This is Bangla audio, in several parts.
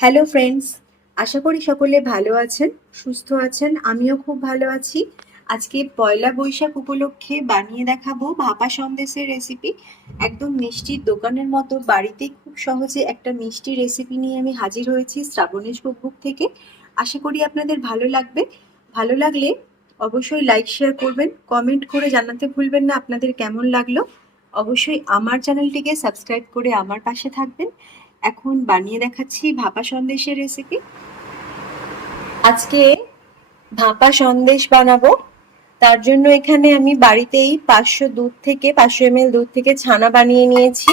হ্যালো ফ্রেন্ডস আশা করি সকলে ভালো আছেন, সুস্থ আছেন, আমিও খুব ভালো আছি। আজকে পয়লা বৈশাখ উপলক্ষে বানিয়ে দেখাবো ভাপা সন্দেশের রেসিপি একদম মিষ্টির দোকানের মতো, বাড়িতে খুব সহজে একটা মিষ্টি রেসিপি নিয়ে আমি হাজির হয়েছি শ্রাবণেশ কুকবুক থেকে। আশা করি আপনাদের ভালো লাগবে। ভালো লাগলে অবশ্যই লাইক শেয়ার করবেন কমেন্ট করে জানাতে ভুলবেন না, আপনাদের কেমন লাগল? অবশ্যই আমার চ্যানেলটিকে সাবস্ক্রাইব করে আমার পাশে থাকবেন। এখন বানিয়ে দেখাচ্ছি ভাপা সন্দেশের রেসিপি আজকে ভাপা সন্দেশ বানাবো। তার জন্য এখানে আমি বাড়িতেই পাঁচশো দুধ থেকে, পাঁচশো এম দুধ থেকে ছানা বানিয়ে নিয়েছি।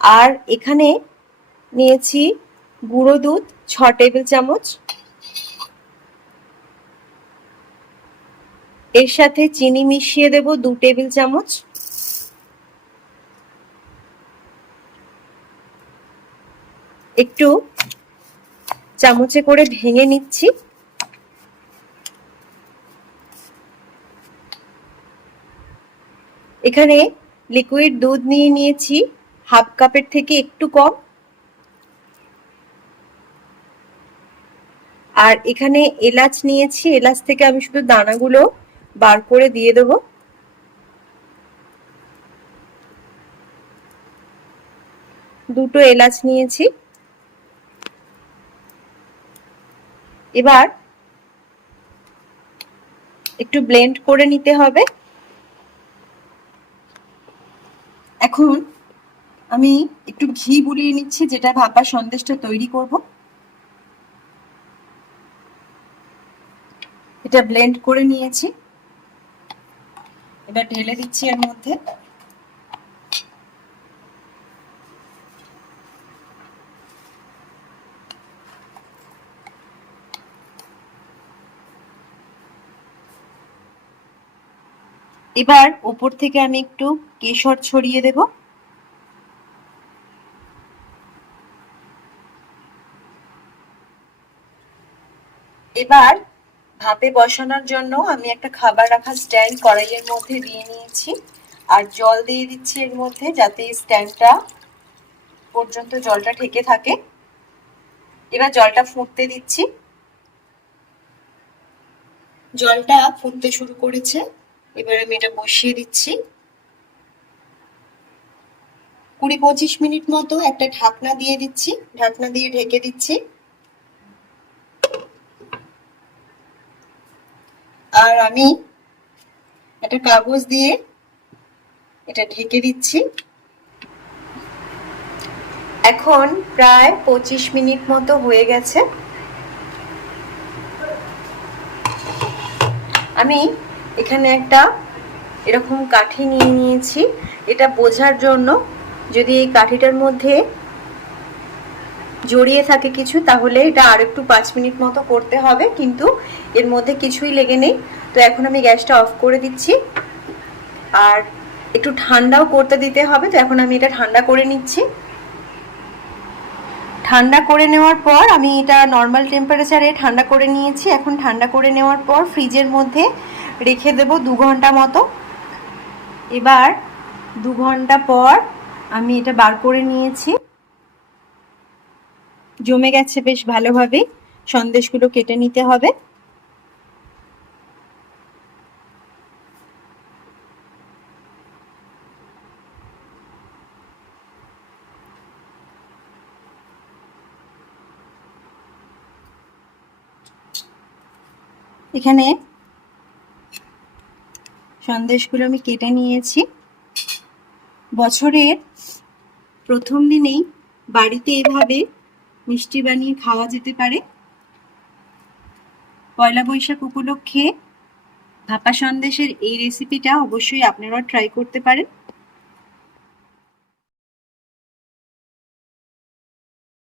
আর এখানে নিয়েছি গুঁড়ো দুধ, ছ টেবিল চামচ। এর সাথে চিনি মিশিয়ে দেব দু টেবিল চামচ। একটু চামচে করে ভেঙে নিচ্ছি। এখানে লিকুইড দুধ নিয়ে নিয়েছি, হাফ কাপের থেকে একটু কম। আর এখানে এলাচ নিয়েছি, এলাচ থেকে আমি শুধু দানাগুলো বার করে দিয়ে দেবো। দুটো এলাচ নিয়েছি। এবার একটু ব্লেন্ড করে নিতে হবে। এখন আমি একটু ঘি বুলিয়ে নিচ্ছি, যেটা ভাপা সন্দেশটা তৈরি করব। এটা ব্লেন্ড করে নিয়েছি। এবার ঢেলে দিচ্ছি এর মধ্যে। এবার ওপর থেকে আমি একটু কেশর ছড়িয়ে দেব। এবার ভাপে বসানোর জন্য আমি একটা খাবার রাখার স্ট্যান্ড কড়াইয়ের মধ্যে দিয়ে নিয়েছি। আর জল দিয়ে দিচ্ছি এর মধ্যে যাতে স্ট্যান্ডটা পর্যন্ত জলটা ঠেকে থাকে। এবার জলটা ফুটতে দিচ্ছি। জলটা ফুটতে শুরু করেছে। এবার আমি এটা বসিয়ে দিচ্ছি। কুড়ি পঁচিশ মিনিট মতো একটা ঢাকনা দিয়ে দিচ্ছি, ঢাকনা দিয়ে ঢেকে দিচ্ছি। আর আমি একটা কাগজ দিয়ে এটা ঢেকে দিচ্ছি। এখন প্রায় পঁচিশ মিনিট মতো হয়ে গেছে। আমি এখানে একটা এরকম কাঠি নিয়ে নিয়েছি। এটা বোঝার জন্য যদি এই কাঠিটার মধ্যে জড়িয়ে থাকে কিছু, তাহলে এটা আর একটু পাঁচ মিনিট মতো করতে হবে, কিন্তু এর মধ্যে কিছুই লেগে নেই। তো এখন আমি গ্যাসটা অফ করে দিচ্ছি। আর একটু ঠান্ডাও করতে দিতে হবে, তো এখন আমি এটা ঠান্ডা করে নিচ্ছি। ঠান্ডা করে নেওয়ার পর আমি এটা নর্মাল টেম্পারেচারে ঠান্ডা করে নিয়েছি। এখন ঠান্ডা করে নেওয়ার পর ফ্রিজের মধ্যে রেখে দেব দু ঘণ্টা মতো। এবার দু ঘণ্টা পর আমি এটা বার করে নিয়েছি। জমে গেছে বেশ ভালোভাবে। সন্দেশগুলো কেটে নিতে হবে। এখানে সন্দেশগুলো আমি কেটে নিয়েছি। বছরের প্রথম দিনেই বাড়িতে এভাবে মিষ্টি বানিয়ে খাওয়া যেতে পারে। পয়লা বৈশাখ উপলক্ষে ভাপা সন্দেশের এই রেসিপিটা অবশ্যই আপনারা ট্রাই করতে পারেন।